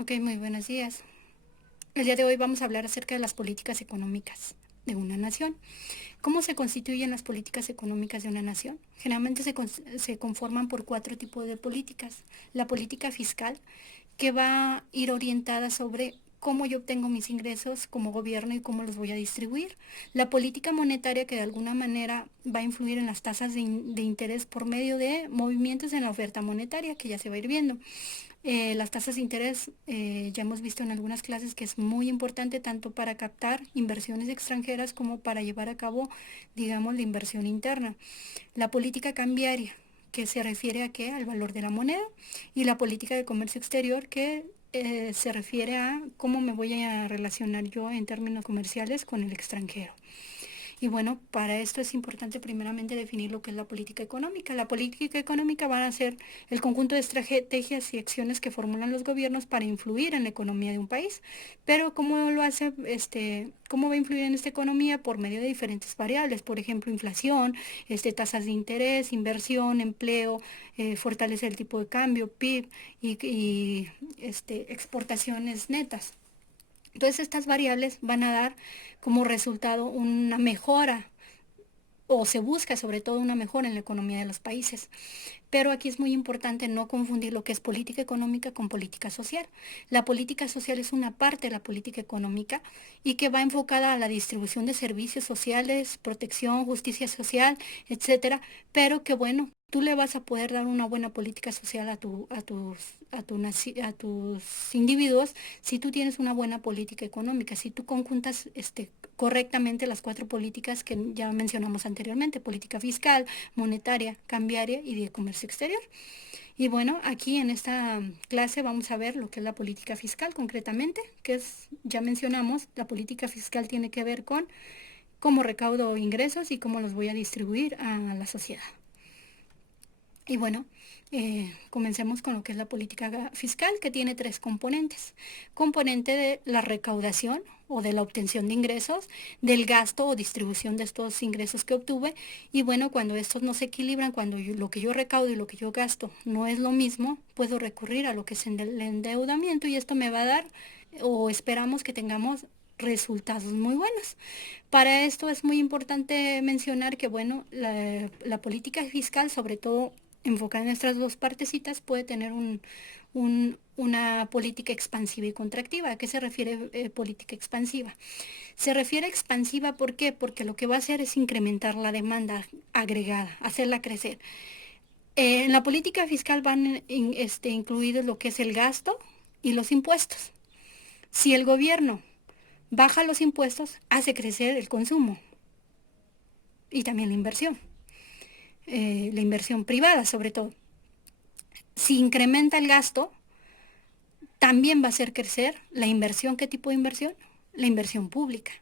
Ok, muy buenos días. El día de hoy vamos a hablar acerca de las políticas económicas de una nación. ¿Cómo se constituyen las políticas económicas de una nación? Generalmente se conforman por cuatro tipos de políticas. La política fiscal, que va a ir orientada sobre cómo yo obtengo mis ingresos como gobierno y cómo los voy a distribuir. La política monetaria, que de alguna manera va a influir en las tasas de interés por medio de movimientos en la oferta monetaria, que ya se va a ir viendo. Las tasas de interés, ya hemos visto en algunas clases que es muy importante tanto para captar inversiones extranjeras como para llevar a cabo, digamos, la inversión interna. La política cambiaria, que se refiere a qué? Al valor de la moneda, y la política de comercio exterior, que se refiere a cómo me voy a relacionar yo en términos comerciales con el extranjero. Y bueno, para esto es importante primeramente definir lo que es la política económica. La política económica va a ser el conjunto de estrategias y acciones que formulan los gobiernos para influir en la economía de un país. Pero ¿cómo lo hace, cómo va a influir en esta economía? Por medio de diferentes variables, por ejemplo, inflación, tasas de interés, inversión, empleo, fortalecer el tipo de cambio, PIB y exportaciones netas. Entonces estas variables van a dar como resultado una mejora, o se busca sobre todo una mejora en la economía de los países. Pero aquí es muy importante no confundir lo que es política económica con política social. La política social es una parte de la política económica y que va enfocada a la distribución de servicios sociales, protección, justicia social, etcétera, pero que bueno, tú le vas a poder dar una buena política social a tus individuos si tú tienes una buena política económica, si tú conjuntas correctamente las cuatro políticas que ya mencionamos anteriormente: política fiscal, monetaria, cambiaria y de comercio exterior. Y bueno, aquí en esta clase vamos a ver lo que es la política fiscal concretamente, que es, ya mencionamos, la política fiscal tiene que ver con cómo recaudo ingresos y cómo los voy a distribuir a la sociedad. Y bueno, comencemos con lo que es la política fiscal, que tiene tres componentes. Componente de la recaudación o de la obtención de ingresos, del gasto o distribución de estos ingresos que obtuve. Y bueno, cuando estos no se equilibran, cuando lo que yo recaudo y lo que yo gasto no es lo mismo, puedo recurrir a lo que es el endeudamiento, y esto me va a dar, o esperamos que tengamos, resultados muy buenos. Para esto es muy importante mencionar que, bueno, la política fiscal, sobre todo enfocada en estas dos partecitas, puede tener una política expansiva y contractiva. ¿A qué se refiere política expansiva? Se refiere expansiva, ¿por qué? Porque lo que va a hacer es incrementar la demanda agregada, hacerla crecer. En la política fiscal van incluidos lo que es el gasto y los impuestos. Si el gobierno baja los impuestos, hace crecer el consumo y también la inversión privada sobre todo. Si incrementa el gasto, también va a hacer crecer la inversión. ¿Qué tipo de inversión? La inversión pública.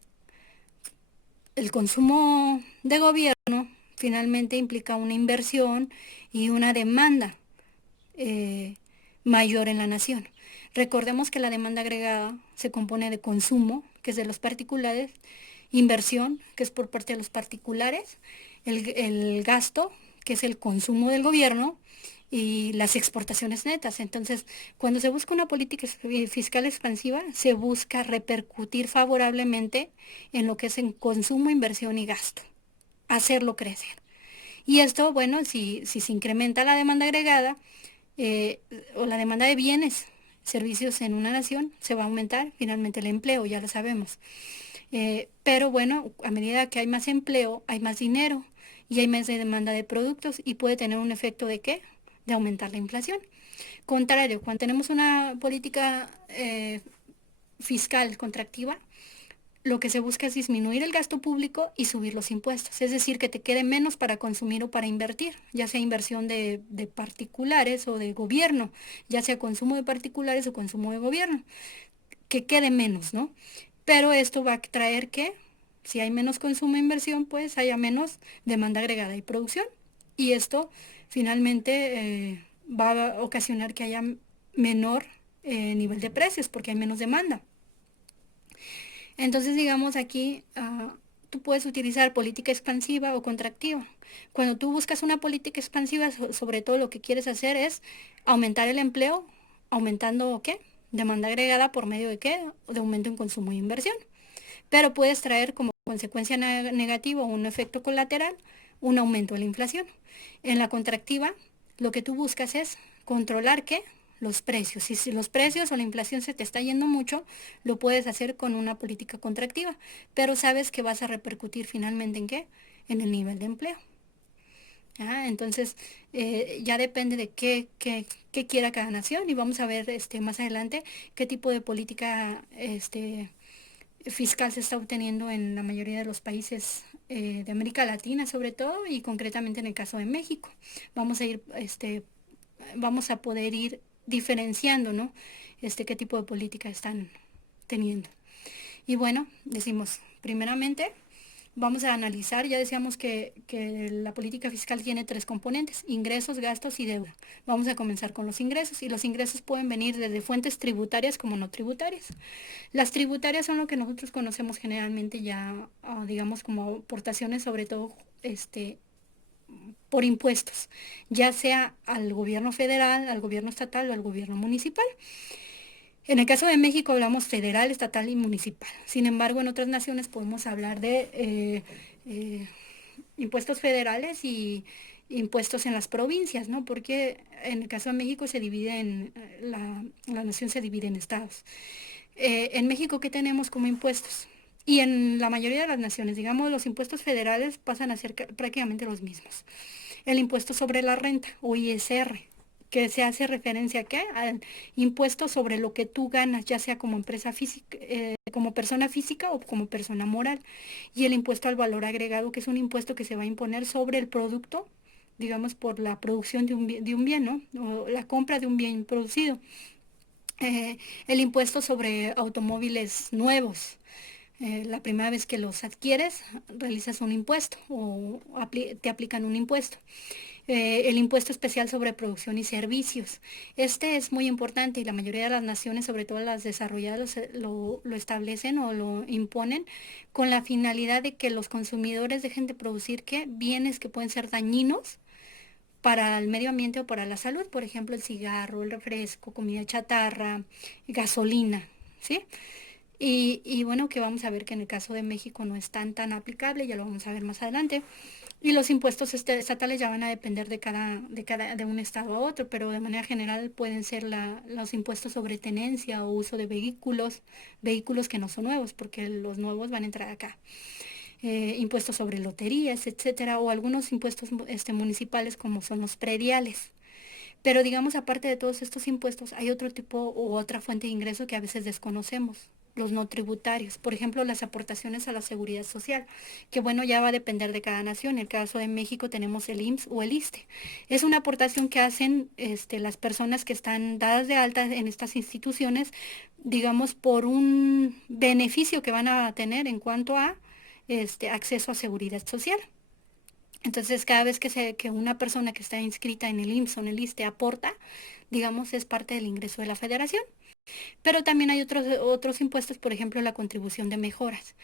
El consumo de gobierno finalmente implica una inversión y una demanda eh, mayor en la nación. Recordemos que la demanda agregada se compone de consumo, que es de los particulares, inversión, que es por parte de los particulares, el gasto, que es el consumo del gobierno, y las exportaciones netas. Entonces, cuando se busca una política fiscal expansiva, se busca repercutir favorablemente en lo que es en consumo, inversión y gasto, hacerlo crecer. Y esto, bueno, si se incrementa la demanda agregada, eh, o la demanda de bienes, servicios en una nación, se va a aumentar finalmente el empleo, ya lo sabemos. Pero bueno, a medida que hay más empleo, hay más dinero y hay más demanda de productos, y puede tener un efecto de qué? De aumentar la inflación. Contrario, cuando tenemos una política fiscal contractiva, lo que se busca es disminuir el gasto público y subir los impuestos, es decir, que te quede menos para consumir o para invertir, ya sea inversión de particulares o de gobierno, ya sea consumo de particulares o consumo de gobierno, que quede menos, ¿no? Pero esto va a traer que, si hay menos consumo e inversión, pues haya menos demanda agregada y producción. Y esto finalmente va a ocasionar que haya menor nivel de precios porque hay menos demanda. Entonces, digamos aquí, tú puedes utilizar política expansiva o contractiva. Cuando tú buscas una política expansiva, sobre todo lo que quieres hacer es aumentar el empleo, aumentando ¿qué? Demanda agregada por medio de qué? De aumento en consumo e inversión. Pero puedes traer como consecuencia negativa o un efecto colateral un aumento de la inflación. En la contractiva, lo que tú buscas es controlar qué? Los precios. Y si los precios o la inflación se te está yendo mucho, lo puedes hacer con una política contractiva, pero sabes que vas a repercutir finalmente en qué? En el nivel de empleo. Entonces, ya depende de qué quiera cada nación y vamos a ver más adelante qué tipo de política fiscal se está obteniendo en la mayoría de los países de América Latina sobre todo y concretamente en el caso de México. Vamos a poder ir diferenciando, ¿no? Qué tipo de política están teniendo. Y bueno, decimos, primeramente, vamos a analizar, ya decíamos que la política fiscal tiene tres componentes, ingresos, gastos y deuda. Vamos a comenzar con los ingresos y los ingresos pueden venir desde fuentes tributarias como no tributarias. Las tributarias son lo que nosotros conocemos generalmente ya, digamos, como aportaciones, sobre todo por impuestos, ya sea al gobierno federal, al gobierno estatal o al gobierno municipal. En el caso de México hablamos federal, estatal y municipal. Sin embargo, en otras naciones podemos hablar de impuestos federales y impuestos en las provincias, ¿no? Porque en el caso de México se divide la nación se divide en estados. En México, ¿qué tenemos como impuestos? Y en la mayoría de las naciones, digamos, los impuestos federales pasan a ser prácticamente los mismos. El impuesto sobre la renta, o ISR, que se hace referencia ¿qué? Al impuesto sobre lo que tú ganas, ya sea como empresa física, como persona física o como persona moral. Y el impuesto al valor agregado, que es un impuesto que se va a imponer sobre el producto, digamos, por la producción de un bien, ¿no? O la compra de un bien producido. El impuesto sobre automóviles nuevos. La primera vez que los adquieres, realizas un impuesto o te aplican un impuesto. El impuesto especial sobre producción y servicios. Este es muy importante y la mayoría de las naciones, sobre todo las desarrolladas, lo establecen o lo imponen con la finalidad de que los consumidores dejen de producir ¿qué? Bienes que pueden ser dañinos para el medio ambiente o para la salud, por ejemplo, el cigarro, el refresco, comida chatarra, gasolina, ¿sí? Y bueno, que vamos a ver que en el caso de México no es tan aplicable, ya lo vamos a ver más adelante. Y los impuestos estatales ya van a depender de un estado a otro, pero de manera general pueden ser los impuestos sobre tenencia o uso de vehículos que no son nuevos, porque los nuevos van a entrar acá. Impuestos sobre loterías, etcétera, o algunos impuestos municipales como son los prediales. Pero digamos, aparte de todos estos impuestos, hay otro tipo u otra fuente de ingreso que a veces desconocemos, los no tributarios. Por ejemplo, las aportaciones a la seguridad social, que bueno, ya va a depender de cada nación. En el caso de México tenemos el IMSS o el ISSSTE. Es una aportación que hacen las personas que están dadas de alta en estas instituciones, digamos, por un beneficio que van a tener en cuanto a acceso a seguridad social. Entonces, cada vez que una persona que está inscrita en el IMSS o en el ISSSTE aporta, digamos, es parte del ingreso de la federación. Pero también hay otros impuestos, por ejemplo, la contribución de mejoras,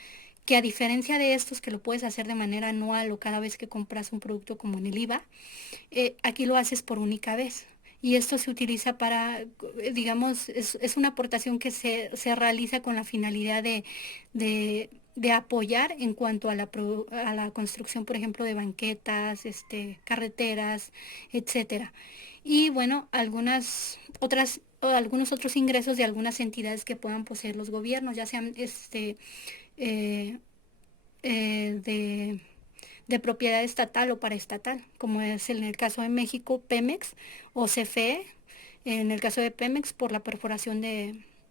que a diferencia de estos que lo puedes hacer de manera anual o cada vez que compras un producto como en el IVA, aquí lo haces por única vez. Y esto se utiliza para, digamos, es una aportación que se realiza con la finalidad de apoyar en cuanto a la construcción, por ejemplo, de banquetas, carreteras, etcétera. Y bueno, algunos otros ingresos de algunas entidades que puedan poseer los gobiernos, ya sean eh, de propiedad estatal o paraestatal, como es en el caso de México, Pemex o CFE, en el caso de Pemex por la perforación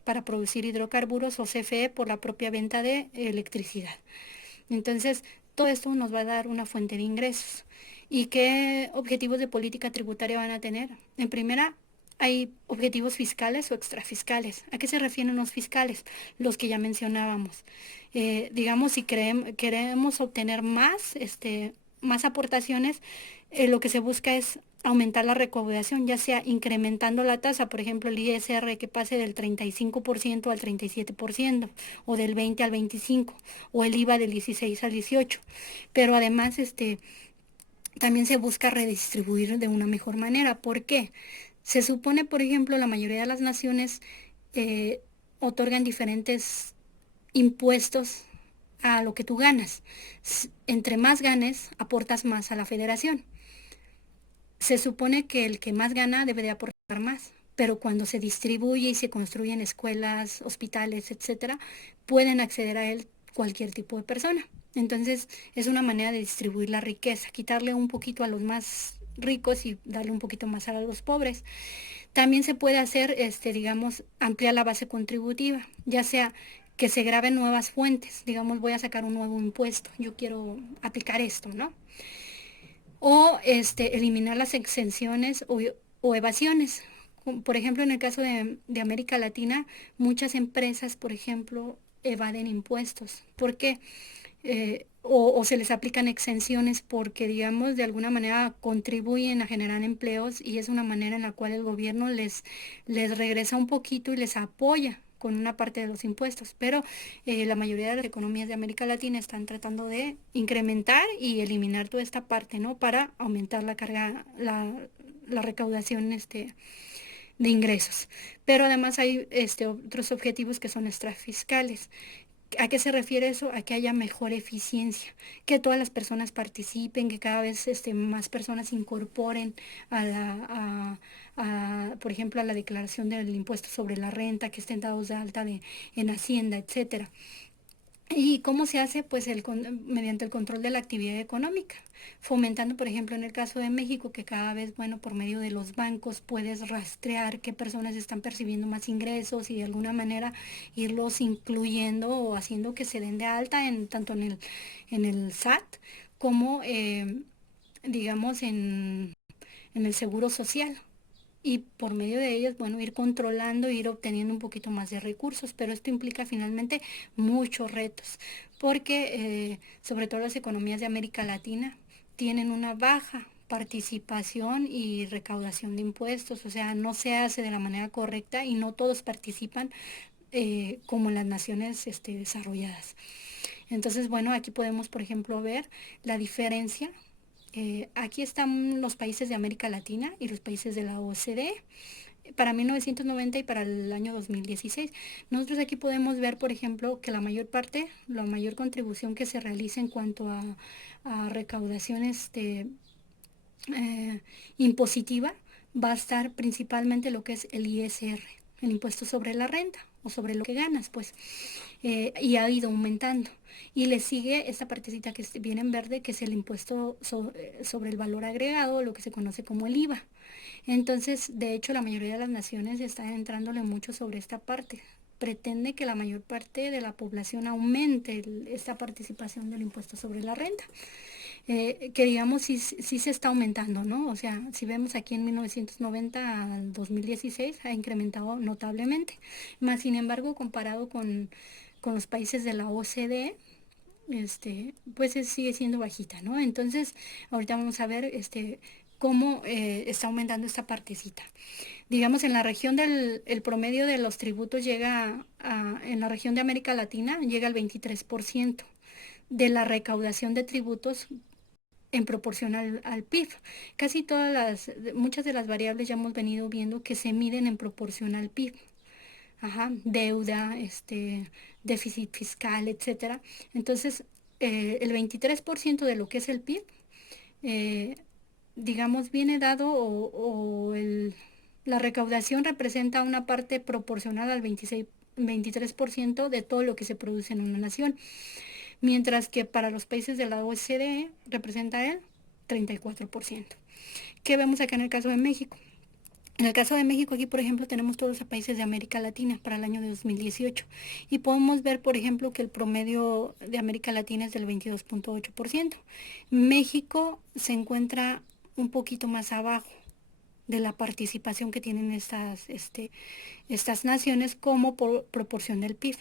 para producir hidrocarburos o CFE por la propia venta de electricidad. Entonces, todo esto nos va a dar una fuente de ingresos. ¿Y qué objetivos de política tributaria van a tener? En primera, hay objetivos fiscales o extrafiscales. ¿A qué se refieren los fiscales? Los que ya mencionábamos. Digamos, si queremos obtener más aportaciones, lo que se busca es aumentar la recaudación, ya sea incrementando la tasa, por ejemplo, el ISR que pase del 35% al 37%, o del 20 al 25%, o el IVA del 16 al 18%. Pero además, también se busca redistribuir de una mejor manera. ¿Por qué? Se supone, por ejemplo, la mayoría de las naciones eh, otorgan diferentes impuestos a lo que tú ganas. Entre más ganes, aportas más a la federación. Se supone que el que más gana debe de aportar más, pero cuando se distribuye y se construyen escuelas, hospitales, etcétera, pueden acceder a él cualquier tipo de persona. Entonces, es una manera de distribuir la riqueza, quitarle un poquito a los más ricos y darle un poquito más a los pobres. También se puede hacer, digamos, ampliar la base contributiva, ya sea que se graben nuevas fuentes, digamos, voy a sacar un nuevo impuesto, yo quiero aplicar esto, ¿no? O eliminar las exenciones o evasiones. Por ejemplo, en el caso de América Latina, muchas empresas, por ejemplo, evaden impuestos. ¿Por qué? O se les aplican exenciones porque, digamos, de alguna manera contribuyen a generar empleos y es una manera en la cual el gobierno les regresa un poquito y les apoya con una parte de los impuestos, pero la mayoría de las economías de América Latina están tratando de incrementar y eliminar toda esta parte, ¿no? Para aumentar la carga, la recaudación de ingresos. Pero además hay otros objetivos que son extrafiscales. ¿A qué se refiere eso? A que haya mejor eficiencia, que todas las personas participen, que cada vez más personas se incorporen a por ejemplo, a la declaración del impuesto sobre la renta, que estén dados de alta en Hacienda, etcétera. ¿Y cómo se hace? Pues mediante el control de la actividad económica, fomentando, por ejemplo, en el caso de México, que cada vez, bueno, por medio de los bancos puedes rastrear qué personas están percibiendo más ingresos y de alguna manera irlos incluyendo o haciendo que se den de alta tanto en el SAT como, digamos, en el Seguro Social y por medio de ellas, bueno, ir controlando, ir obteniendo un poquito más de recursos, pero esto implica finalmente muchos retos, porque sobre todo las economías de América Latina tienen una baja participación y recaudación de impuestos, o sea, no se hace de la manera correcta y no todos participan como en las naciones desarrolladas. Entonces, bueno, aquí podemos, por ejemplo, ver la diferencia. Aquí están los países de América Latina y los países de la OCDE para 1990 y para el año 2016. Nosotros aquí podemos ver, por ejemplo, que la mayor parte, la mayor contribución que se realiza en cuanto a recaudación eh, impositiva va a estar principalmente lo que es el ISR, el impuesto sobre la renta o sobre lo que ganas, pues, y ha ido aumentando. Y le sigue esta partecita que viene en verde, que es el impuesto sobre el valor agregado, lo que se conoce como el IVA. Entonces, de hecho, la mayoría de las naciones están entrándole mucho sobre esta parte. Pretende que la mayor parte de la población aumente esta participación del impuesto sobre la renta. Que digamos sí se está aumentando, ¿no? O sea, si vemos aquí en 1990 al 2016 ha incrementado notablemente. Más sin embargo, comparado con los países de la OCDE, pues sigue siendo bajita, ¿no? Entonces, ahorita vamos a ver cómo está aumentando esta partecita. Digamos, en la región el promedio de los tributos en la región de América Latina llega al 23% de la recaudación de tributos en proporción al PIB. Muchas de las variables ya hemos venido viendo que se miden en proporción al PIB. Ajá, deuda, déficit fiscal, etcétera. Entonces, el 23% de lo que es el PIB, eh, digamos, viene dado la recaudación representa una parte proporcional al 23% de todo lo que se produce en una nación, mientras que para los países de la OCDE representa el 34%. ¿Qué vemos acá en el caso de México? En el caso de México, aquí por ejemplo tenemos todos los países de América Latina para el año de 2018 y podemos ver por ejemplo que el promedio de América Latina es del 22.8%. México se encuentra un poquito más abajo de la participación que tienen estas naciones como por proporción del PIB.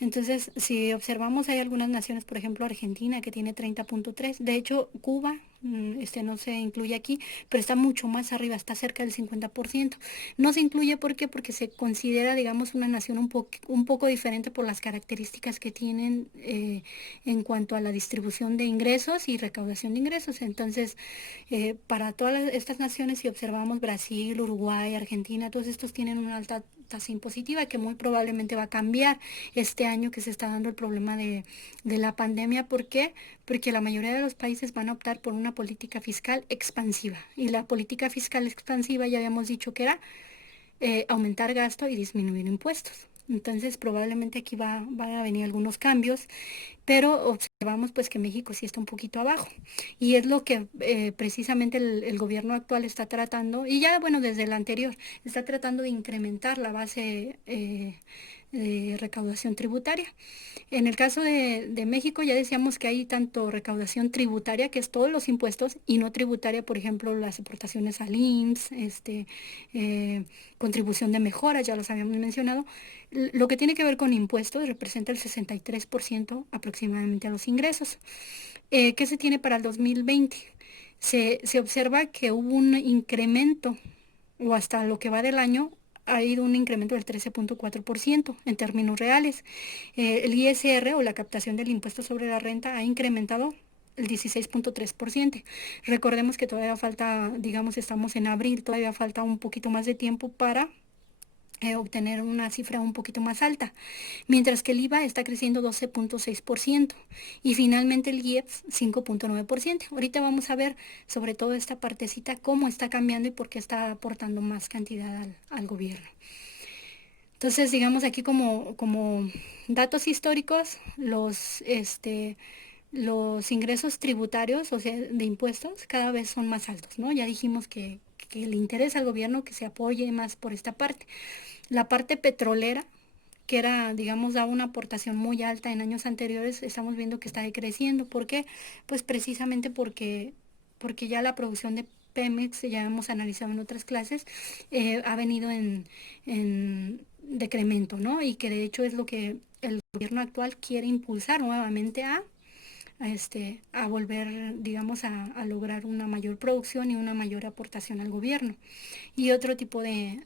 Entonces, si observamos, hay algunas naciones, por ejemplo Argentina, que tiene 30.3, de hecho Cuba, no se incluye aquí, pero está mucho más arriba, está cerca del 50%. No se incluye, ¿por qué? Porque se considera, digamos, una nación un poco diferente por las características que tienen en cuanto a la distribución de ingresos y recaudación de ingresos. Entonces, para todas estas naciones, si observamos Brasil, Uruguay, Argentina, todos estos tienen una alta tasa impositiva, que muy probablemente va a cambiar este año que se está dando el problema de la pandemia. ¿Por qué? Porque la mayoría de los países van a optar por una política fiscal expansiva. Y la política fiscal expansiva ya habíamos dicho que era aumentar gasto y disminuir impuestos. Entonces probablemente aquí van a venir algunos cambios, pero observamos pues que México sí está un poquito abajo y es lo que precisamente el gobierno actual está tratando, y ya bueno, desde el anterior, está tratando de incrementar la base de recaudación tributaria. En el caso de México ya decíamos que hay tanto recaudación tributaria, que es todos los impuestos, y no tributaria, por ejemplo, las aportaciones al IMSS, contribución de mejora, ya los habíamos mencionado. Lo que tiene que ver con impuestos representa el 63% aproximadamente a los ingresos. ¿Qué se tiene para el 2020? Se observa que hubo un incremento, o hasta lo que va del año, ha ido un incremento del 13.4% en términos reales. El ISR, o la captación del impuesto sobre la renta, ha incrementado el 16.3%. Recordemos que todavía falta, digamos, estamos en abril, todavía falta un poquito más de tiempo para obtener una cifra un poquito más alta, mientras que el IVA está creciendo 12.6% y finalmente el IEPS 5.9%. Ahorita vamos a ver sobre todo esta partecita cómo está cambiando y por qué está aportando más cantidad al gobierno. Entonces, digamos aquí como datos históricos, los ingresos tributarios, o sea, de impuestos, cada vez son más altos, ¿no? Ya dijimos que le interesa al gobierno que se apoye más por esta parte. La parte petrolera, que era, digamos, daba una aportación muy alta en años anteriores, estamos viendo que está decreciendo. ¿Por qué? Pues precisamente porque ya la producción de Pemex, ya hemos analizado en otras clases, ha venido en decremento, ¿no? Y que de hecho es lo que el gobierno actual quiere impulsar nuevamente a volver, digamos, a lograr una mayor producción y una mayor aportación al gobierno y otro tipo de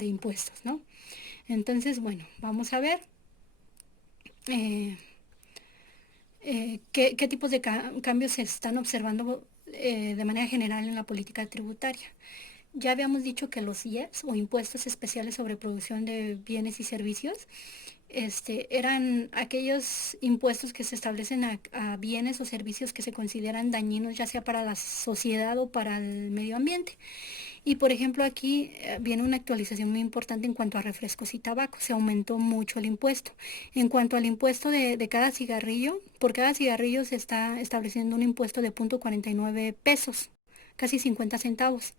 impuestos, ¿no? Entonces, bueno, vamos a ver eh, qué tipos de cambios se están observando de manera general en la política tributaria. Ya habíamos dicho que los IEPS, o impuestos especiales sobre producción de bienes y servicios, eran aquellos impuestos que se establecen a bienes o servicios que se consideran dañinos, ya sea para la sociedad o para el medio ambiente. Y por ejemplo aquí viene una actualización muy importante en cuanto a refrescos y tabaco. Se aumentó mucho el impuesto. En cuanto al impuesto de cada cigarrillo, por cada cigarrillo se está estableciendo un impuesto de 0.49 pesos, casi 50 centavos,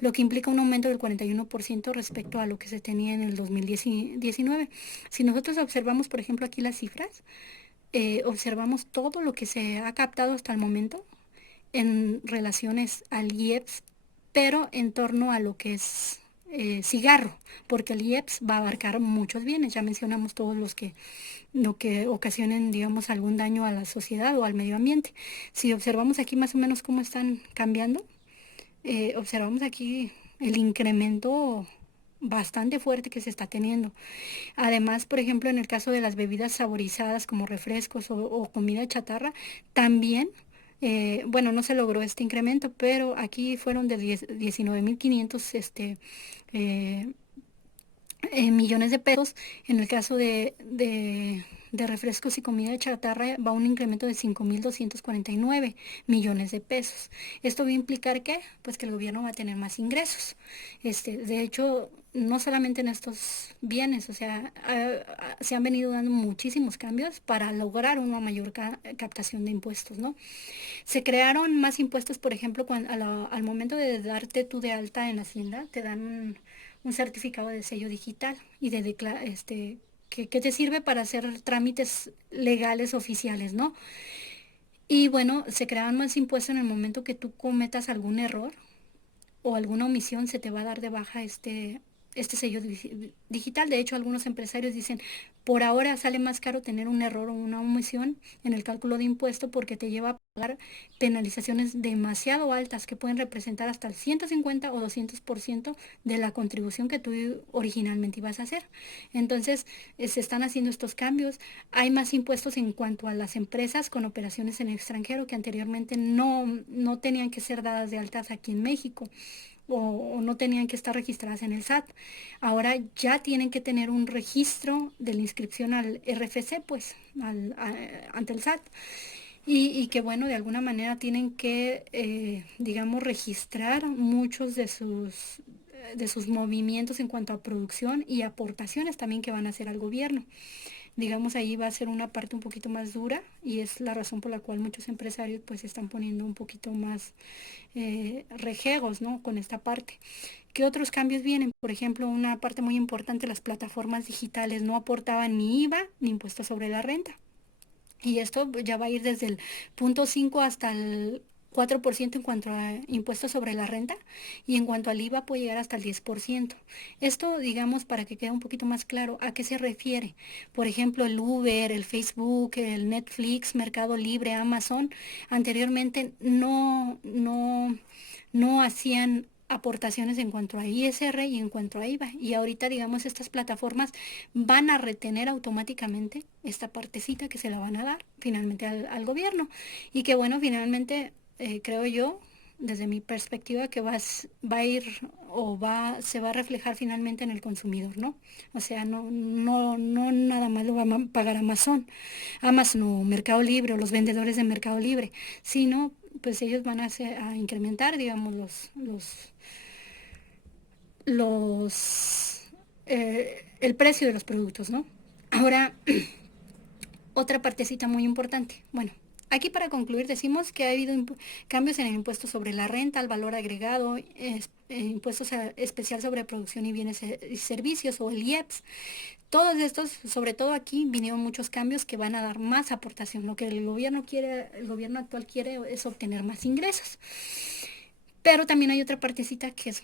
lo que implica un aumento del 41% respecto a lo que se tenía en el 2019. Si nosotros observamos, por ejemplo, aquí las cifras, observamos todo lo que se ha captado hasta el momento en relaciones al IEPS, pero en torno a lo que es cigarro, porque el IEPS va a abarcar muchos bienes, ya mencionamos todos lo que ocasionen, digamos, algún daño a la sociedad o al medio ambiente. Si observamos aquí más o menos cómo están cambiando, observamos aquí el incremento bastante fuerte que se está teniendo. Además, por ejemplo, en el caso de las bebidas saborizadas como refrescos o comida chatarra, también, bueno, no se logró este incremento, pero aquí fueron de 19.500 eh, millones de pesos. En el caso de refrescos y comida chatarra va un incremento de 5.249 millones de pesos. Esto va a implicar que, pues, que el gobierno va a tener más ingresos. De hecho, no solamente en estos bienes, o sea, se han venido dando muchísimos cambios para lograr una mayor captación de impuestos, ¿no? Se crearon más impuestos, por ejemplo, al momento de darte tú de alta en Hacienda, te dan un certificado de sello digital y que te sirve para hacer trámites legales oficiales, ¿no? Y bueno, se creaban más impuestos en el momento que tú cometas algún error o alguna omisión, se te va a dar de baja este sello digital. De hecho, algunos empresarios dicen, por ahora sale más caro tener un error o una omisión en el cálculo de impuesto porque te lleva a pagar penalizaciones demasiado altas que pueden representar hasta el 150 o 200% de la contribución que tú originalmente ibas a hacer. Entonces, se están haciendo estos cambios. Hay más impuestos en cuanto a las empresas con operaciones en el extranjero que anteriormente no tenían que ser dadas de altas aquí en México. o no tenían que estar registradas en el SAT. Ahora ya tienen que tener un registro de la inscripción al RFC, pues, ante el SAT. Y que bueno, de alguna manera tienen que, digamos, registrar muchos de sus movimientos en cuanto a producción y aportaciones también que van a hacer al gobierno. Digamos, ahí va a ser una parte un poquito más dura y es la razón por la cual muchos empresarios pues están poniendo un poquito más rejegos, ¿no? Con esta parte. ¿Qué otros cambios vienen? Por ejemplo, una parte muy importante, las plataformas digitales no aportaban ni IVA ni impuesto sobre la renta. Y esto ya va a ir desde el 0.5 hasta el 4% en cuanto a impuestos sobre la renta y en cuanto al IVA puede llegar hasta el 10%. Esto, digamos, para que quede un poquito más claro, ¿a qué se refiere? Por ejemplo, el Uber, el Facebook, el Netflix, Mercado Libre, Amazon, anteriormente no hacían aportaciones en cuanto a ISR y en cuanto a IVA. Y ahorita, digamos, estas plataformas van a retener automáticamente esta partecita que se la van a dar finalmente al gobierno. Y que bueno, finalmente creo yo, desde mi perspectiva, que va a ir se va a reflejar finalmente en el consumidor, ¿no? O sea, no nada más lo va a pagar Amazon o Mercado Libre o los vendedores de Mercado Libre, sino pues ellos van a incrementar, digamos, el precio de los productos, ¿no? Ahora, otra partecita muy importante. Bueno, aquí para concluir decimos que ha habido cambios en el impuesto sobre la renta, el valor agregado, impuestos especial sobre producción y bienes y servicios o el IEPS. Todos estos, sobre todo aquí, vinieron muchos cambios que van a dar más aportación. Lo que el gobierno actual quiere es obtener más ingresos. Pero también hay otra partecita que es,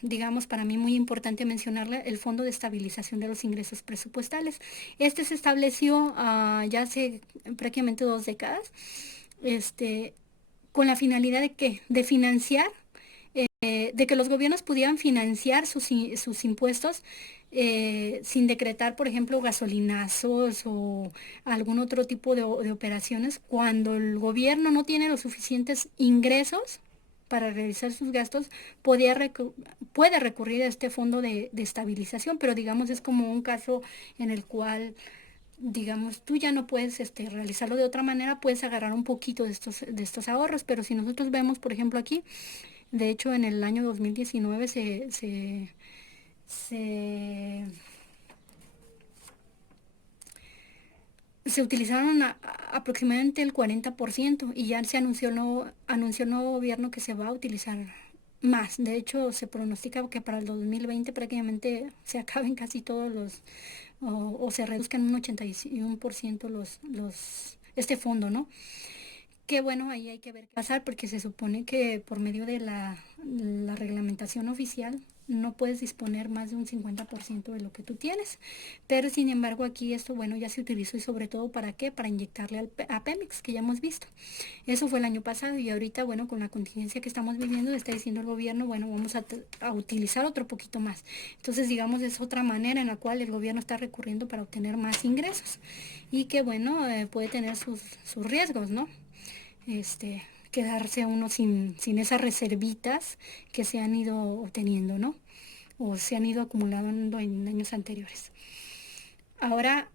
digamos, para mí muy importante mencionarla, el Fondo de Estabilización de los Ingresos Presupuestales. Este se estableció ya hace prácticamente 2 décadas, este, con la finalidad de ¿qué? De financiar, de que los gobiernos pudieran financiar sus impuestos sin decretar, por ejemplo, gasolinazos o algún otro tipo de operaciones cuando el gobierno no tiene los suficientes ingresos para realizar sus gastos, puede recurrir a este fondo de estabilización, pero digamos es como un caso en el cual, digamos, tú ya no puedes realizarlo de otra manera, puedes agarrar un poquito de estos ahorros, pero si nosotros vemos, por ejemplo, aquí, de hecho, en el año 2019 se se utilizaron aproximadamente el 40% y ya se anunció el nuevo gobierno que se va a utilizar más. De hecho, se pronostica que para el 2020 prácticamente se acaben casi todos o se reduzcan un 81% este fondo, ¿no? Qué bueno, ahí hay que ver qué pasar porque se supone que por medio de la reglamentación oficial no puedes disponer más de un 50% de lo que tú tienes. Pero sin embargo aquí esto, bueno, ya se utilizó y sobre todo ¿para qué? Para inyectarle a Pemex, que ya hemos visto. Eso fue el año pasado y ahorita, bueno, con la contingencia que estamos viviendo, está diciendo el gobierno, bueno, vamos a utilizar otro poquito más. Entonces, digamos, es otra manera en la cual el gobierno está recurriendo para obtener más ingresos y que, bueno, puede tener sus riesgos, ¿no? Quedarse uno sin esas reservitas que se han ido obteniendo, ¿no? O se han ido acumulando en años anteriores. Ahora,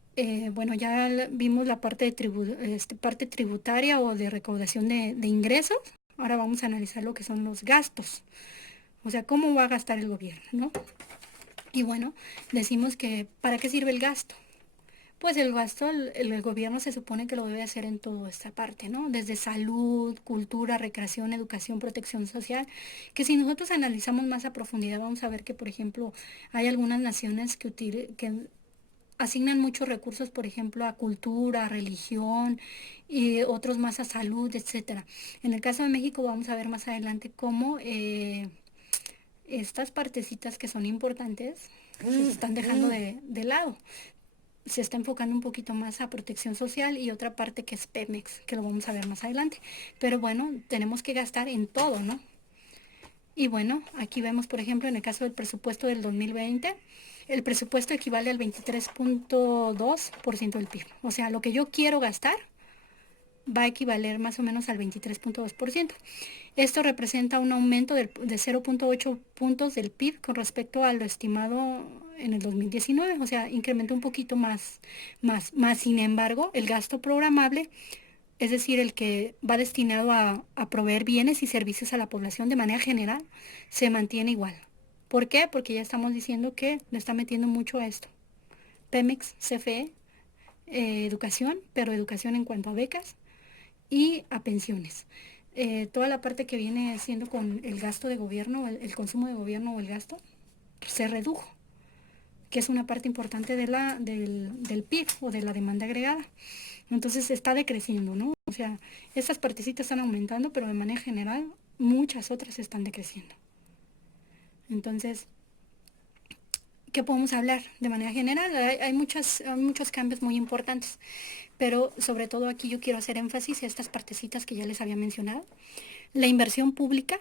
bueno, ya vimos la parte parte tributaria o de recaudación de ingresos. Ahora vamos a analizar lo que son los gastos. O sea, cómo va a gastar el gobierno, ¿no? Y bueno, decimos que ¿para qué sirve el gasto? Pues el gasto, el gobierno se supone que lo debe hacer en toda esta parte, ¿no? Desde salud, cultura, recreación, educación, protección social, que si nosotros analizamos más a profundidad vamos a ver que, por ejemplo, hay algunas naciones que asignan muchos recursos, por ejemplo, a cultura, a religión, y otros más a salud, etcétera. En el caso de México vamos a ver más adelante cómo estas partecitas que son importantes se están dejando de lado, se está enfocando un poquito más a protección social y otra parte que es Pemex, que lo vamos a ver más adelante. Pero bueno, tenemos que gastar en todo, ¿no? Y bueno, aquí vemos, por ejemplo, en el caso del presupuesto del 2020, el presupuesto equivale al 23.2% del PIB. O sea, lo que yo quiero gastar, va a equivaler más o menos al 23.2%. Esto representa un aumento de 0.8 puntos del PIB con respecto a lo estimado en el 2019, o sea, incrementó un poquito más. Sin embargo, el gasto programable, es decir, el que va destinado a proveer bienes y servicios a la población de manera general, se mantiene igual. ¿Por qué? Porque ya estamos diciendo que le está metiendo mucho a esto. Pemex, CFE, educación, pero educación en cuanto a becas y a pensiones. Toda la parte que viene siendo con el gasto de gobierno, el consumo de gobierno o el gasto, se redujo, que es una parte importante del PIB o de la demanda agregada. Entonces está decreciendo, ¿no? O sea, estas partecitas están aumentando, pero de manera general muchas otras están decreciendo. Entonces, ¿qué podemos hablar de manera general? Hay muchos cambios muy importantes, pero sobre todo aquí yo quiero hacer énfasis en estas partecitas que ya les había mencionado. La inversión pública,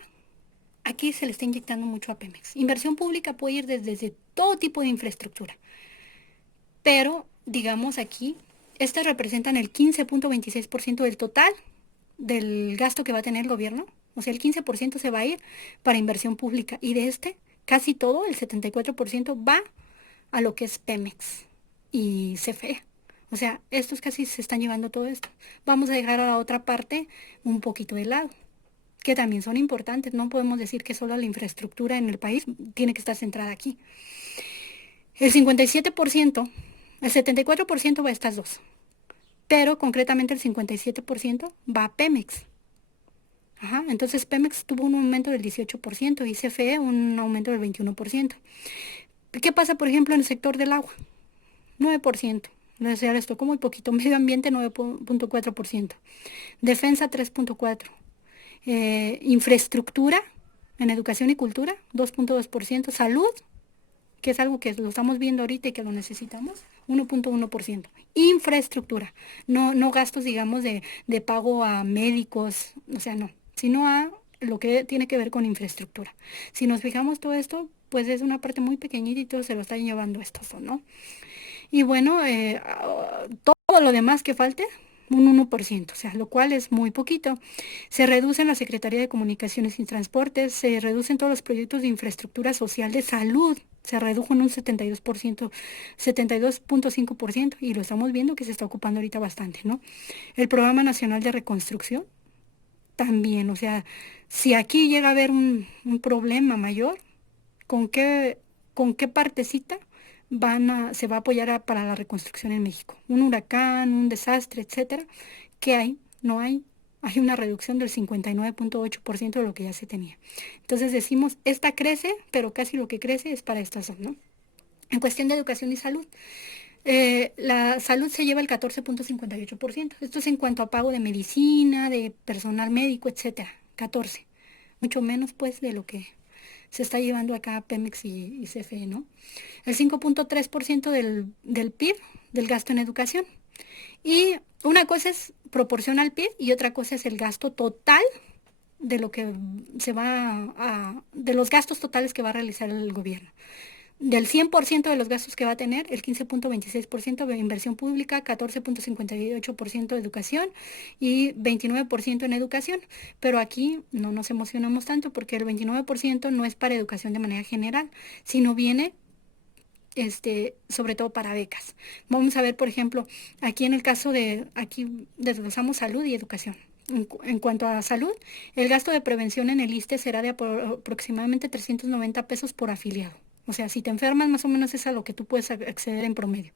aquí se le está inyectando mucho a Pemex. Inversión pública puede ir desde todo tipo de infraestructura, pero digamos aquí, estas representan el 15.26% del total del gasto que va a tener el gobierno. O sea, el 15% se va a ir para inversión pública y de casi todo, el 74% va a lo que es Pemex y CFE. O sea, estos casi se están llevando todo esto. Vamos a dejar a la otra parte un poquito de lado, que también son importantes. No podemos decir que solo la infraestructura en el país tiene que estar centrada aquí. El 57%, el 74% va a estas dos, pero concretamente el 57% va a Pemex. Ajá, entonces Pemex tuvo un aumento del 18% y CFE un aumento del 21%. ¿Qué pasa, por ejemplo, en el sector del agua? 9%. O sea, les tocó muy poquito. Medio ambiente 9.4%. Defensa 3.4%. Infraestructura en educación y cultura 2.2%. Salud, que es algo que lo estamos viendo ahorita y que lo necesitamos, 1.1%. Infraestructura, no gastos, digamos, de pago a médicos, o sea, no, sino a lo que tiene que ver con infraestructura. Si nos fijamos todo esto, pues es una parte muy pequeñita y todo se lo están llevando estos, ¿no? Y bueno, todo lo demás que falte, un 1%, o sea, lo cual es muy poquito. Se reduce en la Secretaría de Comunicaciones y Transportes, se reducen todos los proyectos de infraestructura social de salud, se redujo en un 72%, 72.5%, y lo estamos viendo que se está ocupando ahorita bastante, ¿no? El Programa Nacional de Reconstrucción también, o sea, si aquí llega a haber un problema mayor, ¿con qué partecita se va a apoyar para la reconstrucción en México? Un huracán, un desastre, etcétera. ¿Qué hay? No hay. Hay una reducción del 59.8% de lo que ya se tenía. Entonces decimos, esta crece, pero casi lo que crece es para esta zona, ¿no? En cuestión de educación y salud, la salud se lleva el 14.58%. Esto es en cuanto a pago de medicina, de personal médico, etcétera. 14. Mucho menos, pues, de lo que se está llevando acá Pemex y CFE, ¿no? El 5.3% del PIB, del gasto en educación. Y una cosa es proporción al PIB y otra cosa es el gasto total de lo que de los gastos totales que va a realizar el gobierno. Del 100% de los gastos que va a tener, el 15.26% de inversión pública, 14.58% de educación y 29% en educación. Pero aquí no nos emocionamos tanto porque el 29% no es para educación de manera general, sino viene sobre todo para becas. Vamos a ver, por ejemplo, aquí en el caso aquí desglosamos salud y educación. En cuanto a salud, el gasto de prevención en el ISSSTE será de aproximadamente 390 pesos por afiliado. O sea, si te enfermas, más o menos es a lo que tú puedes acceder en promedio.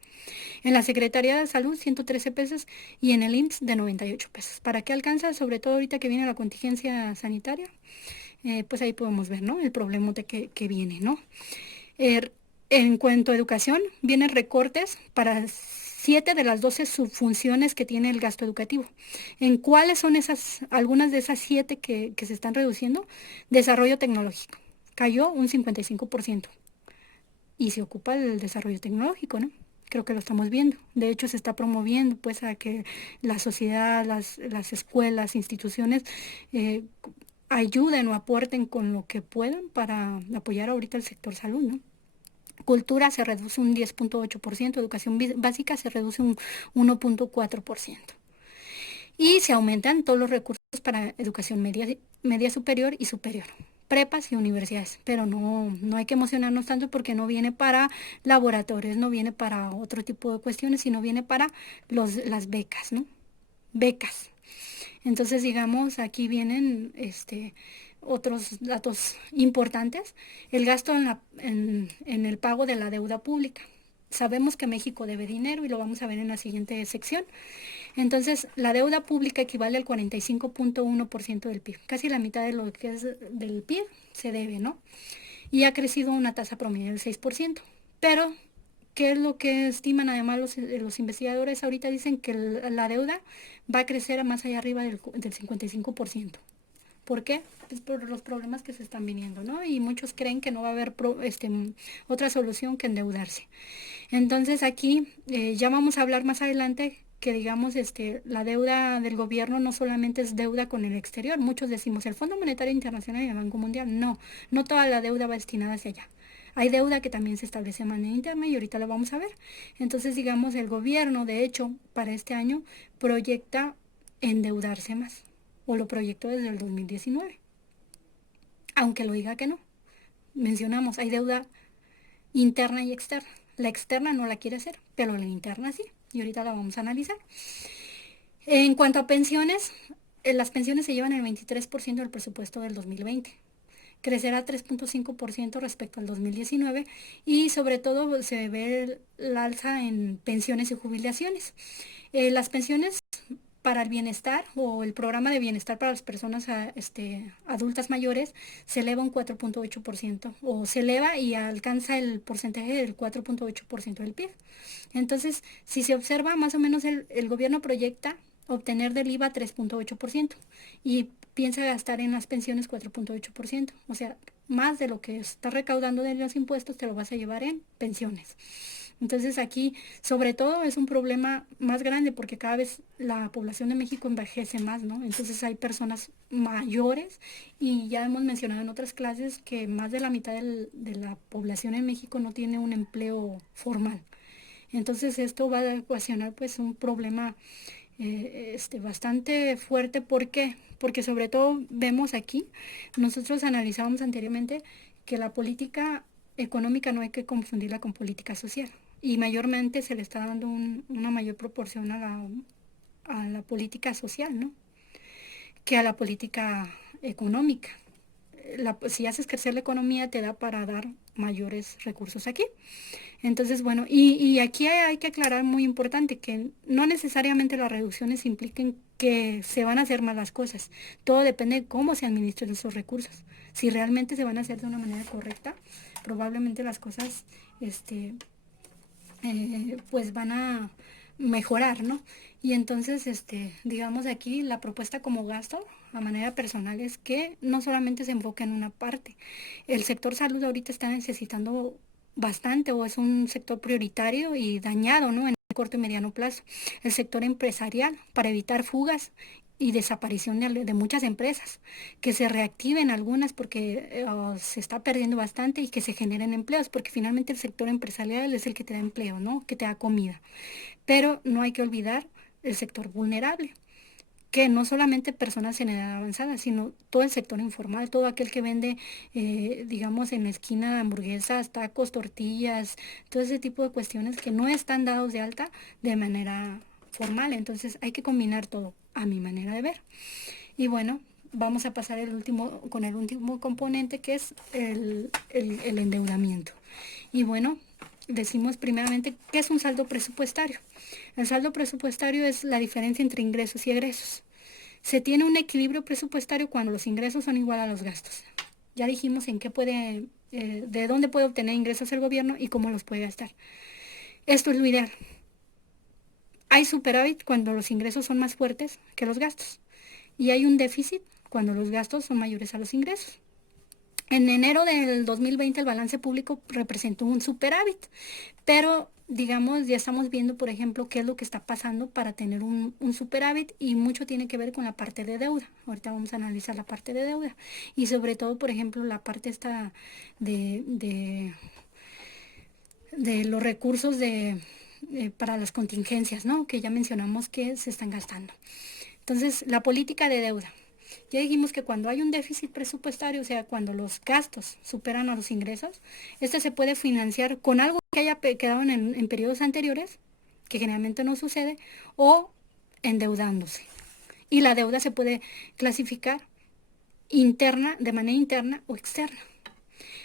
En la Secretaría de Salud, 113 pesos y en el IMSS de 98 pesos. ¿Para qué alcanza? Sobre todo ahorita que viene la contingencia sanitaria, pues ahí podemos ver, ¿no? El problema que viene, ¿no? En cuanto a educación, vienen recortes para 7 de las 12 subfunciones que tiene el gasto educativo. ¿En cuáles son algunas de esas 7 que se están reduciendo? Desarrollo tecnológico. Cayó un 55%. Y se ocupa el desarrollo tecnológico, ¿no? Creo que lo estamos viendo. De hecho, se está promoviendo pues a que la sociedad, las escuelas, instituciones ayuden o aporten con lo que puedan para apoyar ahorita el sector salud, ¿no? Cultura se reduce un 10.8%, educación básica se reduce un 1.4%. y se aumentan todos los recursos para educación media superior y superior, prepas y universidades, pero no hay que emocionarnos tanto porque no viene para laboratorios, no viene para otro tipo de cuestiones, sino viene para las becas, ¿no? Becas. Entonces, digamos, aquí vienen otros datos importantes. El gasto en el pago de la deuda pública. Sabemos que México debe dinero y lo vamos a ver en la siguiente sección. Entonces, la deuda pública equivale al 45.1% del PIB. Casi la mitad de lo que es del PIB se debe, ¿no? Y ha crecido a una tasa promedio del 6%. Pero, ¿qué es lo que estiman además los investigadores? Ahorita dicen que la deuda va a crecer a más allá arriba del 55%. ¿Por qué? Pues por los problemas que se están viniendo, ¿no? Y muchos creen que no va a haber otra solución que endeudarse. Entonces aquí ya vamos a hablar más adelante que digamos la deuda del gobierno no solamente es deuda con el exterior. Muchos decimos el Fondo Monetario Internacional y el Banco Mundial. No, no toda la deuda va destinada hacia allá. Hay deuda que también se establece de manera interna y ahorita lo vamos a ver. Entonces, digamos, el gobierno, de hecho, para este año proyecta endeudarse más, o lo proyectó desde el 2019, aunque lo diga que no. Mencionamos, hay deuda interna y externa. La externa no la quiere hacer, pero la interna sí, y ahorita la vamos a analizar. En cuanto a pensiones, las pensiones se llevan el 23% del presupuesto del 2020. Crecerá 3.5% respecto al 2019 y sobre todo se ve el alza en pensiones y jubilaciones. Las pensiones para el bienestar o el programa de bienestar para las personas adultas mayores se eleva un 4.8% o se eleva y alcanza el porcentaje del 4.8% del PIB. Entonces, si se observa, más o menos el gobierno proyecta obtener del IVA 3.8% y piensa gastar en las pensiones 4.8%. O sea, más de lo que está recaudando de los impuestos te lo vas a llevar en pensiones. Entonces aquí, sobre todo, es un problema más grande porque cada vez la población de México envejece más, ¿no? Entonces hay personas mayores y ya hemos mencionado en otras clases que más de la mitad de la población en México no tiene un empleo formal. Entonces esto va a ocasionar pues un problema bastante fuerte. ¿Por qué? Porque sobre todo vemos aquí, nosotros analizábamos anteriormente que la política económica no hay que confundirla con política social. Y mayormente se le está dando una mayor proporción a la política social, ¿no? Que a la política económica. Si haces crecer la economía te da para dar mayores recursos aquí. Entonces, bueno, y aquí hay que aclarar muy importante que no necesariamente las reducciones impliquen que se van a hacer malas cosas. Todo depende de cómo se administren esos recursos. Si realmente se van a hacer de una manera correcta, probablemente las cosas pues van a mejorar, ¿no? Y entonces, digamos aquí, la propuesta como gasto a manera personal es que no solamente se enfoque en una parte. El sector salud ahorita está necesitando bastante o es un sector prioritario y dañado, ¿no? En el corto y mediano plazo. El sector empresarial, para evitar fugas y desaparición de muchas empresas, que se reactiven algunas porque se está perdiendo bastante y que se generen empleos, porque finalmente el sector empresarial es el que te da empleo, ¿no? Que te da comida. Pero no hay que olvidar el sector vulnerable, que no solamente personas en edad avanzada, sino todo el sector informal, todo aquel que vende, digamos, en la esquina hamburguesas, tacos, tortillas, todo ese tipo de cuestiones que no están dados de alta de manera formal. Entonces hay que combinar todo, a mi manera de ver. Y bueno, vamos a pasar con el último componente que es el endeudamiento. Y bueno, decimos primeramente qué es un saldo presupuestario. El saldo presupuestario es la diferencia entre ingresos y egresos. Se tiene un equilibrio presupuestario cuando los ingresos son igual a los gastos. Ya dijimos de dónde puede obtener ingresos el gobierno y cómo los puede gastar. Esto es lo ideal. Hay superávit cuando los ingresos son más fuertes que los gastos. Y hay un déficit cuando los gastos son mayores a los ingresos. En enero del 2020 el balance público representó un superávit, pero digamos, ya estamos viendo, por ejemplo, qué es lo que está pasando para tener un superávit y mucho tiene que ver con la parte de deuda. Ahorita vamos a analizar la parte de deuda y sobre todo, por ejemplo, la parte esta de, de los recursos para las contingencias, ¿no? Que ya mencionamos que se están gastando. Entonces, la política de deuda. Ya dijimos que cuando hay un déficit presupuestario, o sea, cuando los gastos superan a los ingresos, este se puede financiar con algo que haya quedado en periodos anteriores, que generalmente no sucede, o endeudándose. Y la deuda se puede clasificar interna, de manera interna o externa.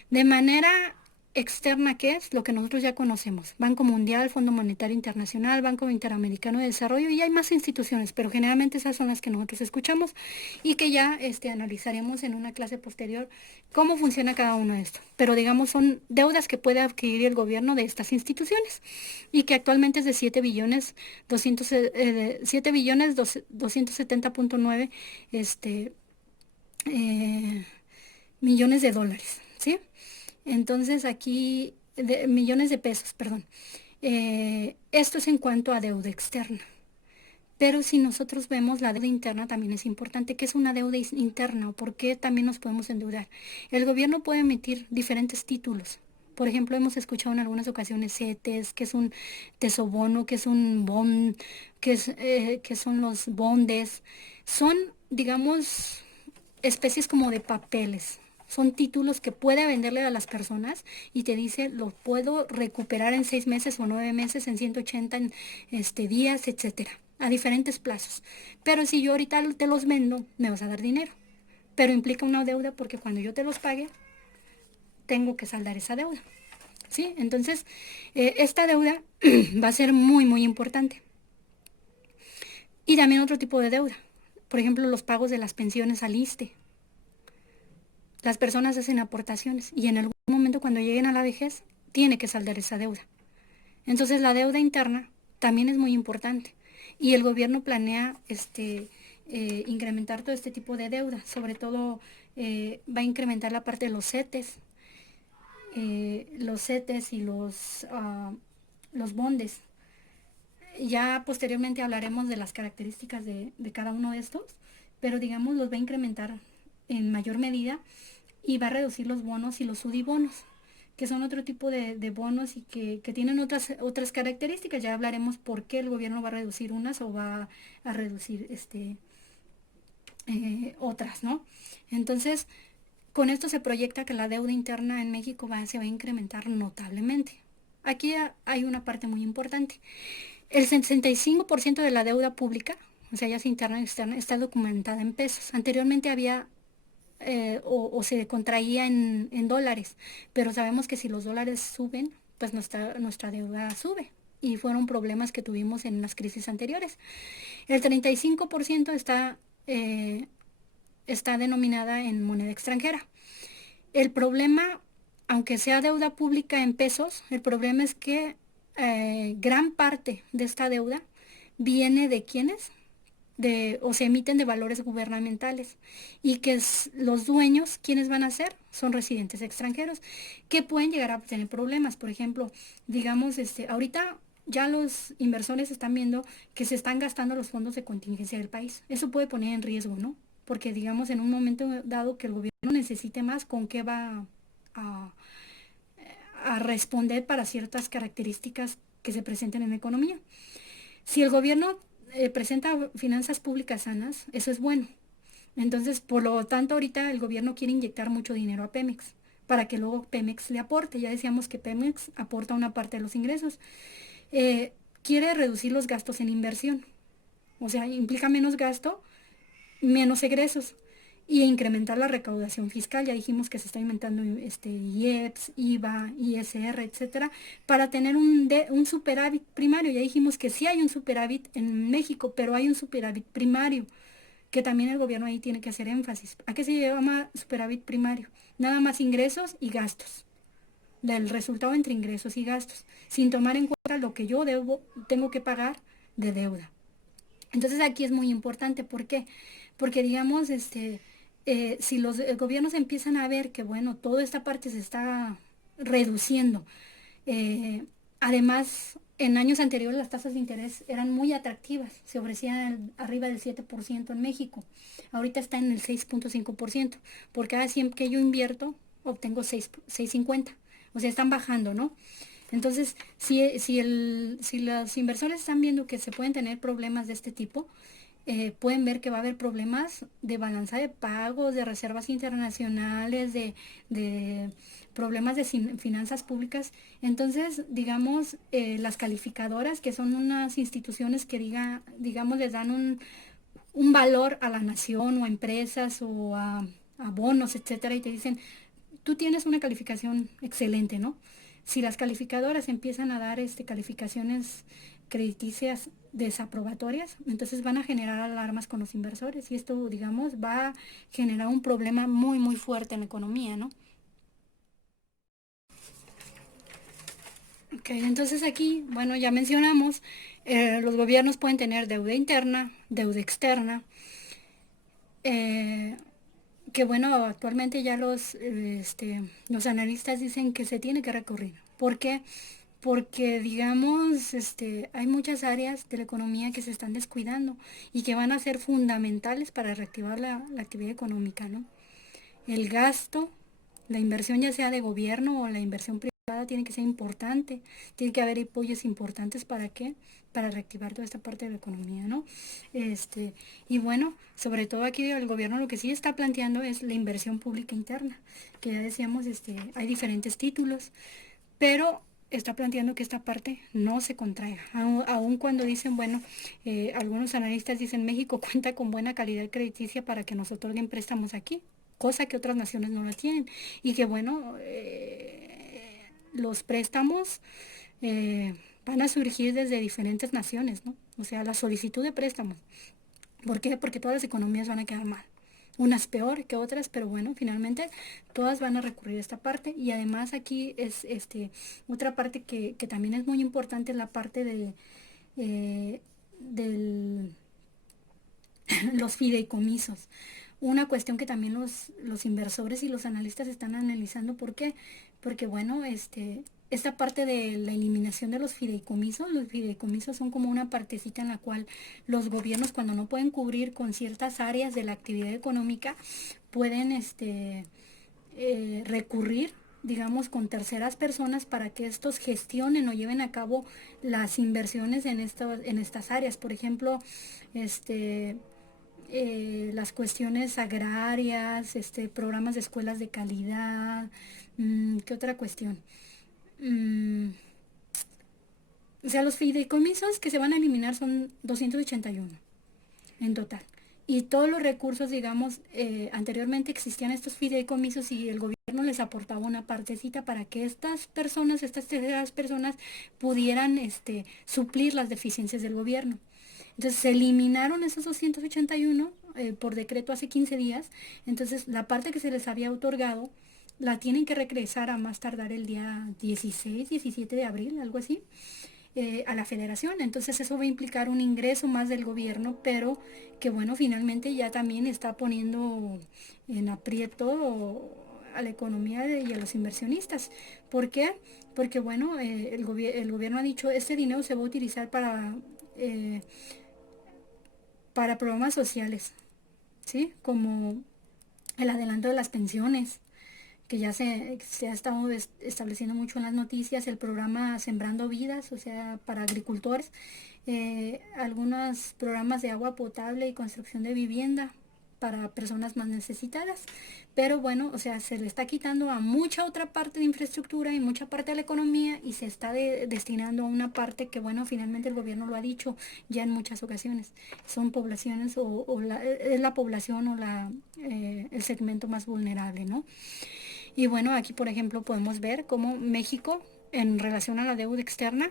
De manera externa, ¿qué es? Lo que nosotros ya conocemos. Banco Mundial, Fondo Monetario Internacional, Banco Interamericano de Desarrollo, y hay más instituciones, pero generalmente esas son las que nosotros escuchamos y que ya analizaremos en una clase posterior cómo funciona cada uno de estos. Pero digamos, son deudas que puede adquirir el gobierno de estas instituciones y que actualmente es de 7 billones 270.9 millones de dólares, ¿sí? Entonces aquí, millones de pesos, perdón. Esto es en cuanto a deuda externa. Pero si nosotros vemos la deuda interna también es importante. ¿Qué es una deuda interna o por qué también nos podemos endeudar? El gobierno puede emitir diferentes títulos. Por ejemplo, hemos escuchado en algunas ocasiones CETES, que es un tesobono, que es un bond, que son los bondes. Son, digamos, especies como de papeles. Son títulos que puede venderle a las personas y te dice, lo puedo recuperar en 6 meses o 9 meses, en 180 días, etcétera, a diferentes plazos. Pero si yo ahorita te los vendo, me vas a dar dinero. Pero implica una deuda porque cuando yo te los pague, tengo que saldar esa deuda. ¿Sí? Entonces, esta deuda va a ser muy, muy importante. Y también otro tipo de deuda. Por ejemplo, los pagos de las pensiones al ISSSTE. Las personas hacen aportaciones y en algún momento cuando lleguen a la vejez tiene que saldar esa deuda. Entonces la deuda interna también es muy importante y el gobierno planea incrementar todo este tipo de deuda. Sobre todo va a incrementar la parte de los CETES y los bondes. Ya posteriormente hablaremos de las características de cada uno de estos, pero digamos los va a incrementar en mayor medida y va a reducir los bonos y los sudibonos, que son otro tipo de bonos y que tienen otras características. Ya hablaremos por qué el gobierno va a reducir unas o va a reducir otras, ¿no? Entonces, con esto se proyecta que la deuda interna en México se va a incrementar notablemente. Aquí hay una parte muy importante. El 65% de la deuda pública, o sea, ya sea interna y externa, está documentada en pesos. Anteriormente había o se contraía en dólares, pero sabemos que si los dólares suben, pues nuestra deuda sube. Y fueron problemas que tuvimos en las crisis anteriores. El 35% está denominada en moneda extranjera. El problema, aunque sea deuda pública en pesos, el problema es que gran parte de esta deuda viene de quiénes, o se emiten de valores gubernamentales y que los dueños, ¿quiénes van a ser? Son residentes extranjeros que pueden llegar a tener problemas. Por ejemplo, digamos, ahorita ya los inversores están viendo que se están gastando los fondos de contingencia del país. Eso puede poner en riesgo, ¿no? Porque digamos, en un momento dado que el gobierno necesite más, ¿con qué va a, a responder para ciertas características que se presenten en la economía? Si el gobierno presenta finanzas públicas sanas, eso es bueno. Entonces, por lo tanto, ahorita el gobierno quiere inyectar mucho dinero a Pemex para que luego Pemex le aporte. Ya decíamos que Pemex aporta una parte de los ingresos. Quiere reducir los gastos en inversión. O sea, implica menos gasto, menos egresos y incrementar la recaudación fiscal. Ya dijimos que se está inventando IEPS, IVA, ISR, etcétera, para tener un superávit primario. Ya dijimos que sí hay un superávit en México, pero hay un superávit primario, que también el gobierno ahí tiene que hacer énfasis. ¿A qué se llama superávit primario? Nada más ingresos y gastos, del resultado entre ingresos y gastos, sin tomar en cuenta lo que yo tengo que pagar de deuda. Entonces aquí es muy importante. ¿Por qué? Porque digamos, si los gobiernos empiezan a ver que, bueno, toda esta parte se está reduciendo, eh, además, en años anteriores las tasas de interés eran muy atractivas, se ofrecían arriba del 7% en México, ahorita está en el 6.5%, por cada 100 que yo invierto, obtengo 6.50, o sea, están bajando, ¿no? Entonces, si los inversores están viendo que se pueden tener problemas de este tipo, pueden ver que va a haber problemas de balanza de pagos, de reservas internacionales, de problemas de finanzas públicas. Entonces, digamos, las calificadoras, que son unas instituciones que digamos, les dan un valor a la nación o a empresas o a bonos, etcétera, y te dicen, tú tienes una calificación excelente, ¿no? Si las calificadoras empiezan a dar calificaciones crediticias desaprobatorias, entonces van a generar alarmas con los inversores y esto, digamos, va a generar un problema muy, muy fuerte en la economía, ¿no? Ok, entonces aquí, bueno, ya mencionamos, los gobiernos pueden tener deuda interna, deuda externa, eh, que bueno, actualmente ya los analistas dicen que se tiene que recurrir. ¿Por qué? Porque digamos, hay muchas áreas de la economía que se están descuidando y que van a ser fundamentales para reactivar la actividad económica, ¿no? El gasto, la inversión ya sea de gobierno o la inversión privada tiene que ser importante, tiene que haber apoyos importantes para qué, para reactivar toda esta parte de la economía, ¿no? Y bueno, sobre todo aquí el gobierno lo que sí está planteando es la inversión pública interna, que ya decíamos, hay diferentes títulos, pero está planteando que esta parte no se contraiga, aun cuando dicen, bueno, algunos analistas dicen México cuenta con buena calidad crediticia para que nos otorguen préstamos aquí, cosa que otras naciones no la tienen, y que bueno, los préstamos van a surgir desde diferentes naciones, ¿no? O sea, la solicitud de préstamos. ¿Por qué? Porque todas las economías van a quedar mal. Unas peor que otras, pero bueno, finalmente todas van a recurrir a esta parte. Y además aquí es otra parte que también es muy importante, la parte eh, del los fideicomisos. Una cuestión que también los inversores y los analistas están analizando. ¿Por qué? Porque bueno, esta parte de la eliminación de los fideicomisos son como una partecita en la cual los gobiernos, cuando no pueden cubrir con ciertas áreas de la actividad económica, pueden recurrir, digamos, con terceras personas para que estos gestionen o lleven a cabo las inversiones en estas áreas. Por ejemplo, las cuestiones agrarias, programas de escuelas de calidad. ¿Qué otra cuestión? Mm, o sea, los fideicomisos que se van a eliminar son 281 en total. Y todos los recursos, digamos, anteriormente existían estos fideicomisos y el gobierno les aportaba una partecita para que estas personas, estas terceras personas, pudieran suplir las deficiencias del gobierno. Entonces se eliminaron esos 281 por decreto hace 15 días. Entonces la parte que se les había otorgado la tienen que regresar a más tardar el día 16, 17 de abril, algo así, a la federación. Entonces eso va a implicar un ingreso más del gobierno, pero que bueno, finalmente ya también está poniendo en aprieto a la economía y a los inversionistas. ¿Por qué? Porque bueno, el gobierno ha dicho, este dinero se va a utilizar eh, para programas sociales, ¿sí? Como el adelanto de las pensiones, que ya se ha estado estableciendo mucho en las noticias, el programa Sembrando Vidas, o sea, para agricultores, algunos programas de agua potable y construcción de vivienda para personas más necesitadas. Pero bueno, o sea, se le está quitando a mucha otra parte de infraestructura y mucha parte de la economía y se está destinando a una parte que, bueno, finalmente el gobierno lo ha dicho ya en muchas ocasiones. Son poblaciones es la población o el segmento más vulnerable, ¿no? Y bueno, aquí por ejemplo podemos ver cómo México en relación a la deuda externa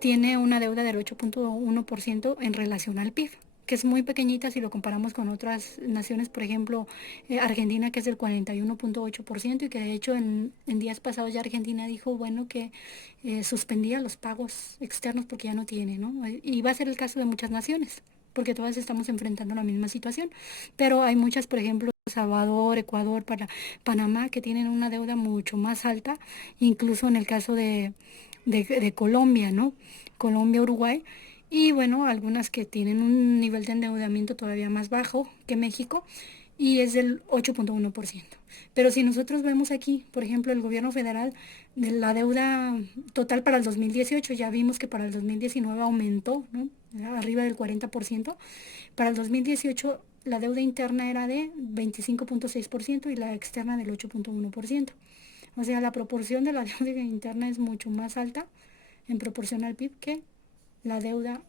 tiene una deuda del 8.1% en relación al PIB, que es muy pequeñita si lo comparamos con otras naciones, por ejemplo, Argentina, que es del 41.8%, y que de hecho en días pasados ya Argentina dijo, bueno, que suspendía los pagos externos porque ya no tiene, ¿no? Y va a ser el caso de muchas naciones, porque todas estamos enfrentando la misma situación, pero hay muchas, por ejemplo, Salvador, Ecuador, Panamá, que tienen una deuda mucho más alta, incluso en el caso de Colombia, ¿no? Colombia, Uruguay, y bueno, algunas que tienen un nivel de endeudamiento todavía más bajo que México, y es del 8.1%. Pero si nosotros vemos aquí, por ejemplo, el gobierno federal, de la deuda total para el 2018, ya vimos que para el 2019 aumentó, ¿no? arriba del 40%. Para el 2018 la deuda interna era de 25.6% y la externa del 8.1%. O sea, la proporción de la deuda interna es mucho más alta en proporción al PIB que la deuda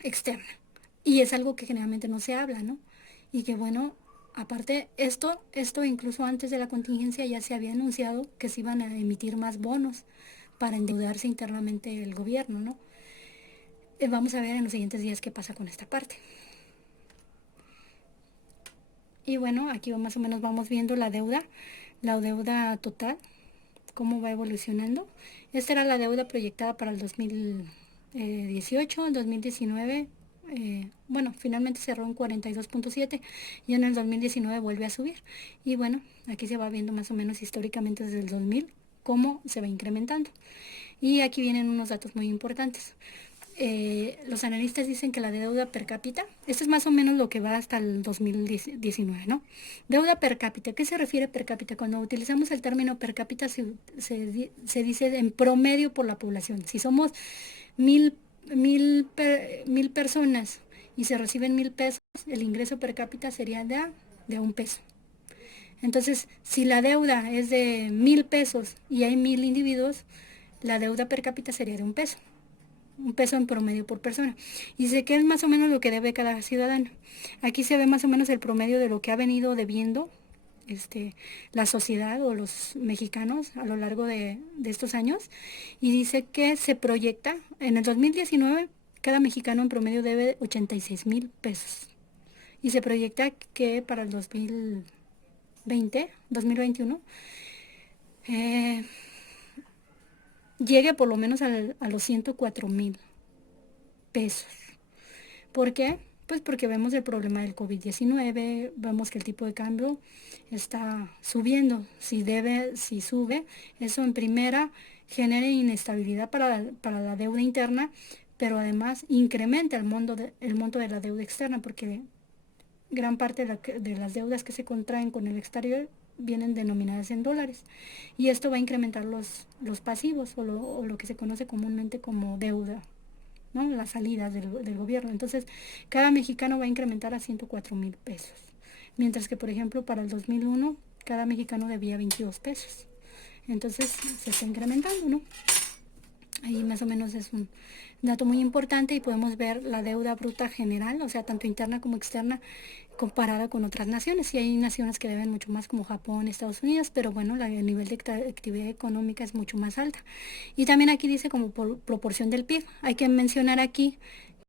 externa. Y es algo que generalmente no se habla, ¿no? Y que bueno, aparte esto incluso antes de la contingencia ya se había anunciado que se iban a emitir más bonos para endeudarse internamente el gobierno, ¿no? Vamos a ver en los siguientes días qué pasa con esta parte. Y bueno, aquí más o menos vamos viendo la deuda total, cómo va evolucionando. Esta era la deuda proyectada para el 2018, el 2019, bueno, finalmente cerró en 42.7 y en el 2019 vuelve a subir. Y bueno, aquí se va viendo más o menos históricamente desde el 2000 cómo se va incrementando. Y aquí vienen unos datos muy importantes. Los analistas dicen que la deuda per cápita, esto es más o menos lo que va hasta el 2019, ¿no? Deuda per cápita, ¿qué se refiere per cápita? Cuando utilizamos el término per cápita se dice en promedio por la población. Si somos mil, mil personas y se reciben 1,000 pesos, el ingreso per cápita sería de 1 peso. Entonces, si la deuda es de 1,000 pesos y hay 1,000 individuos, la deuda per cápita sería de 1 peso. 1 peso en promedio por persona. Y sé que es más o menos lo que debe cada ciudadano. Aquí se ve más o menos el promedio de lo que ha venido debiendo la sociedad o los mexicanos a lo largo de estos años. Y dice que se proyecta, en el 2019, cada mexicano en promedio debe 86,000 pesos. Y se proyecta que para el 2021, llegue por lo menos a los 104,000 pesos. ¿Por qué? Pues porque vemos el problema del COVID-19, vemos que el tipo de cambio está subiendo. Si sube, eso en primera genera inestabilidad para la deuda interna, pero además incrementa el monto de la deuda externa, porque gran parte de las deudas que se contraen con el exterior vienen denominadas en dólares. Y esto va a incrementar los pasivos o lo que se conoce comúnmente como deuda, ¿no? Las salidas del gobierno. Entonces, cada mexicano va a incrementar a 104,000 pesos. Mientras que, por ejemplo, para el 2001, cada mexicano debía 22 pesos. Entonces, se está incrementando, ¿no? Ahí más o menos es un dato muy importante y podemos ver la deuda bruta general, o sea, tanto interna como externa, comparada con otras naciones. Y hay naciones que deben mucho más como Japón, Estados Unidos, pero bueno, el nivel de actividad económica es mucho más alta. Y también aquí dice como por proporción del PIB. Hay que mencionar aquí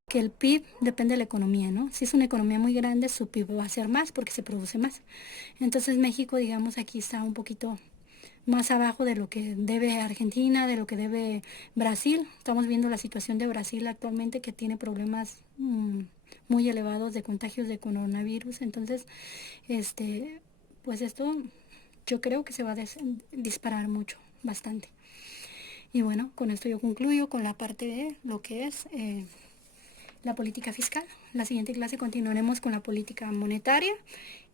que el PIB depende de la economía, ¿no? Si es una economía muy grande, su PIB va a ser más porque se produce más. Entonces México, digamos, aquí está un poquito más abajo de lo que debe Argentina, de lo que debe Brasil. Estamos viendo la situación de Brasil actualmente, que tiene problemas muy elevados de contagios de coronavirus. Entonces, pues esto yo creo que se va a disparar mucho, bastante. Y bueno, con esto yo concluyo con la parte de lo que es la política fiscal. La siguiente clase continuaremos con la política monetaria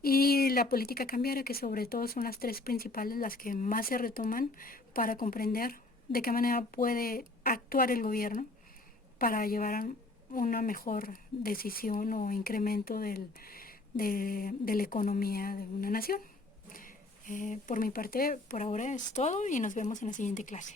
y la política cambiaria, que sobre todo son las tres principales, las que más se retoman para comprender de qué manera puede actuar el gobierno para llevar a una mejor decisión o incremento de la economía de una nación. Por mi parte, por ahora es todo y nos vemos en la siguiente clase.